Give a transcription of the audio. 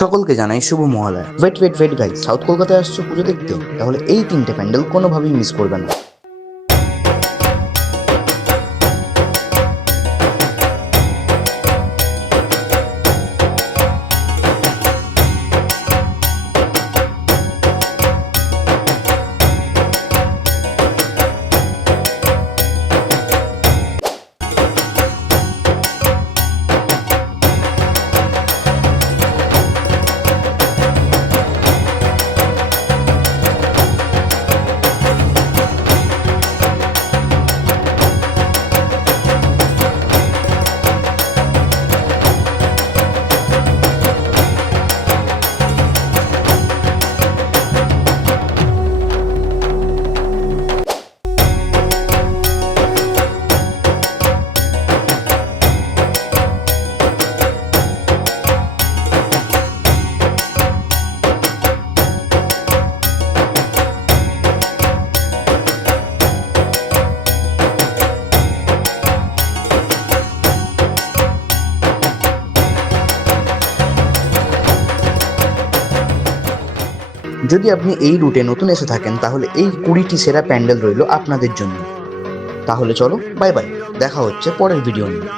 সকলকে জানাই শুভ Mahalaya. Wait wait wait guys, south কলকাতায় আসছো পুজো দেখতে? তাহলে এই তিনটে প্যান্ডেল কোনোভাবেই মিস করবে না। যদি আপনি এই রুটে নতুন এসে থাকেন তাহলে এই 20টি সেরা প্যান্ডেল রইল আপনাদের জন্য। তাহলে চলো, বাই বাই, দেখা হচ্ছে পরের ভিডিও নিয়ে।